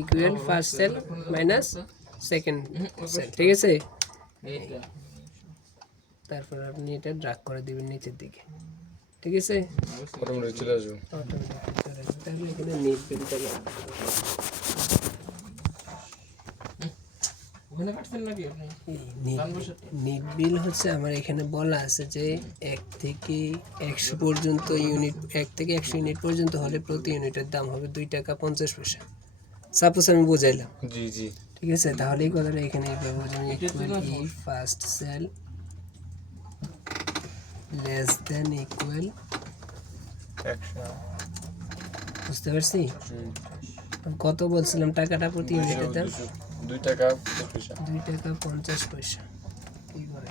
Equal first cell minus second cell, ঠিক আছে। তারপর আপনি এটা ড্রাগ করে দিবেন নিচের দিকে, ঠিক আছে। অটোমেটিক চলে আসবে। তাহলে এখানে নেট বিলটা নেট বিল হচ্ছে আমার এখানে বলা আছে যে 1 থেকে 100 পর্যন্ত ইউনিট, 1 থেকে 100 ইউনিট পর্যন্ত হলে প্রতি ইউনিটের দাম হবে 2 টাকা 50 পয়সা। সাপোজ আমি বুঝাইলাম, জি জি, ঠিক আছে। তাহলে এই কথাটা এখানে এইভাবে বোঝানো, equal first cell less than equal 100। বুঝতে পারছি। কত বলছিলাম টাকাটা প্রতি ইউনিটের দাম? 2 টাকা 50 পয়সা। 2 টাকা 50 পয়সা। কি করে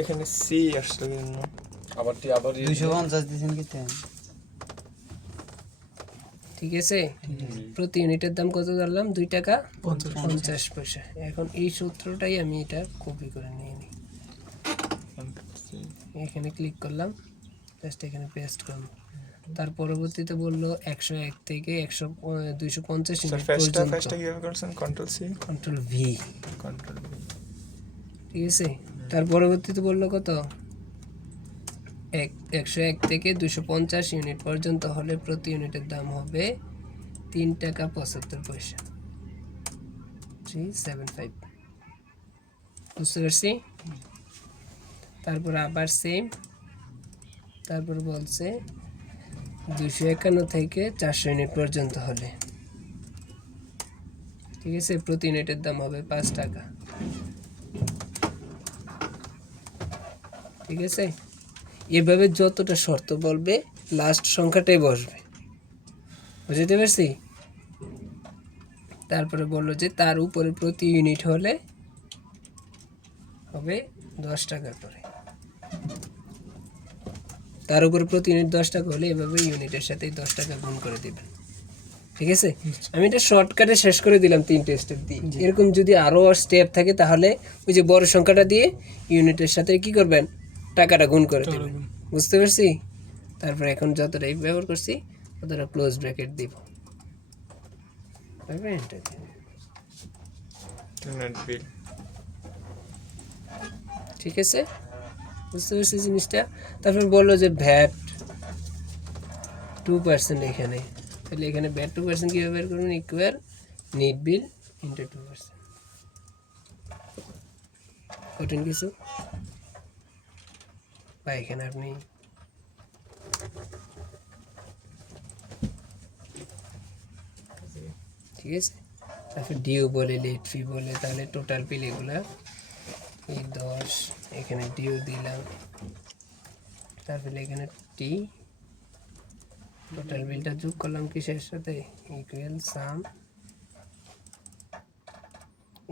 এখানে সি আসছে কেন? আবার 250 দিছেন কি তাই? ঠিক আছে। প্রতি ইউনিটের দাম কত ধরলাম? 2 টাকা 50 পয়সা। এখন এই সূত্রটাই আমি এটা কপি করে নিয়ে নিই, এখানে ক্লিক করলাম, জাস্ট এখানে পেস্ট করলাম। তার পরবর্তীতে বললো 101 থেকে 250 ইউনিট পর্যন্ত। ফার্স্টটা কিভাবে করছেন? Control C, control V, control V, ঠিক আছে। তার পরবর্তীতে বললো কত? 101 থেকে 250 ইউনিট পর্যন্ত হলে প্রতি ইউনিটের দাম হবে 3 টাকা 75 পয়সা, 375। বুঝতে পারছি। তারপর আবার সেম, তারপর বলছে 251 থেকে 400 ইউনিট পর্যন্ত হলে, ঠিক আছে, প্রতি ইউনিটের দাম হবে 5 টাকা, ঠিক আছে। এভাবে যতটা শর্ত বলবে লাস্ট সংখ্যাটাই বসবে, বুঝতে পারছি। তারপরে বললো যে তার উপরে প্রতি ইউনিট হলে হবে 10 টাকা করে, তার উপরে প্রতি ইউনিট 10 টাকা হলে এভাবে ইউনিটের সাথে 10 টাকা গুণ করে দেবেন, ঠিক আছে। আমি এটা শর্টকাটে শেষ করে দিলাম 3টে স্টেপ দিয়ে। এরকম যদি আরও স্টেপ থাকে তাহলে ওই যে বড় সংখ্যাটা দিয়ে ইউনিটের সাথে কি করবেন? টাকাটা গুণ করে দেবেন, বুঝতে পারছি। তারপর এখন যতটাই ব্যবহার করছি ততটা ক্লোজ ব্র্যাকেট দিব, নেট বিল, ঠিক আছে। বুঝতে পারছি জিনিসটা। তারপর বললো যে ভ্যাট 2% এখানে, তাহলে এখানে ভ্যাট 2% কীভাবে বের করবেন? ইকুয়াল নেট বিল ইন্টু 2%। কঠিন কিছু বা এখানে আপনি ঠিক আছে। তারপর ডিউ বলে, লেট ফি বলে, তাহলে টোটাল বিল এগুলা এই 10, এখানে ডিউ দিলাম, তারপরে এখানে টি, টোটাল বিলটা যোগ করলাম কিসের সাথে? ইকুয়াল সাম,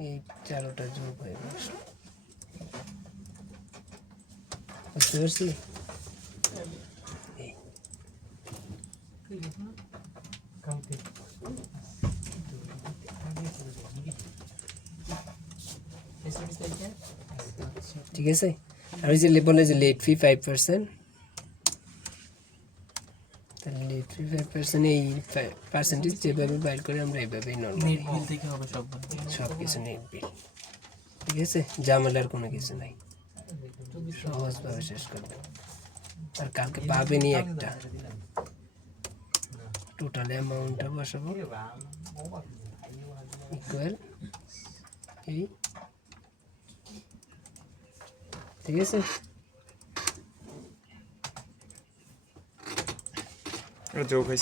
এই 4টা যোগ হয়ে গেল, বুঝতে পারছি। ঠিক আছে। আর ওই যে বলে যে লেট ফি 5%, তাহলে লেট ফি 5%, এই পার্সেন্টেজ যেভাবে বাইর করে আমরা এইভাবেই নর্মালি নেট বিল থেকে হবে সব কিছু নেট বিল, ঠিক আছে। ঝামেলার কোনো কিছু নাই, সহজভাবে শেষ করবে। আর কালকে পাবেনই একটা টোটাল অ্যামাউন্টটা বসাবো ইকুয়াল এই, ঠিক আছে। যোগ হয়েছে।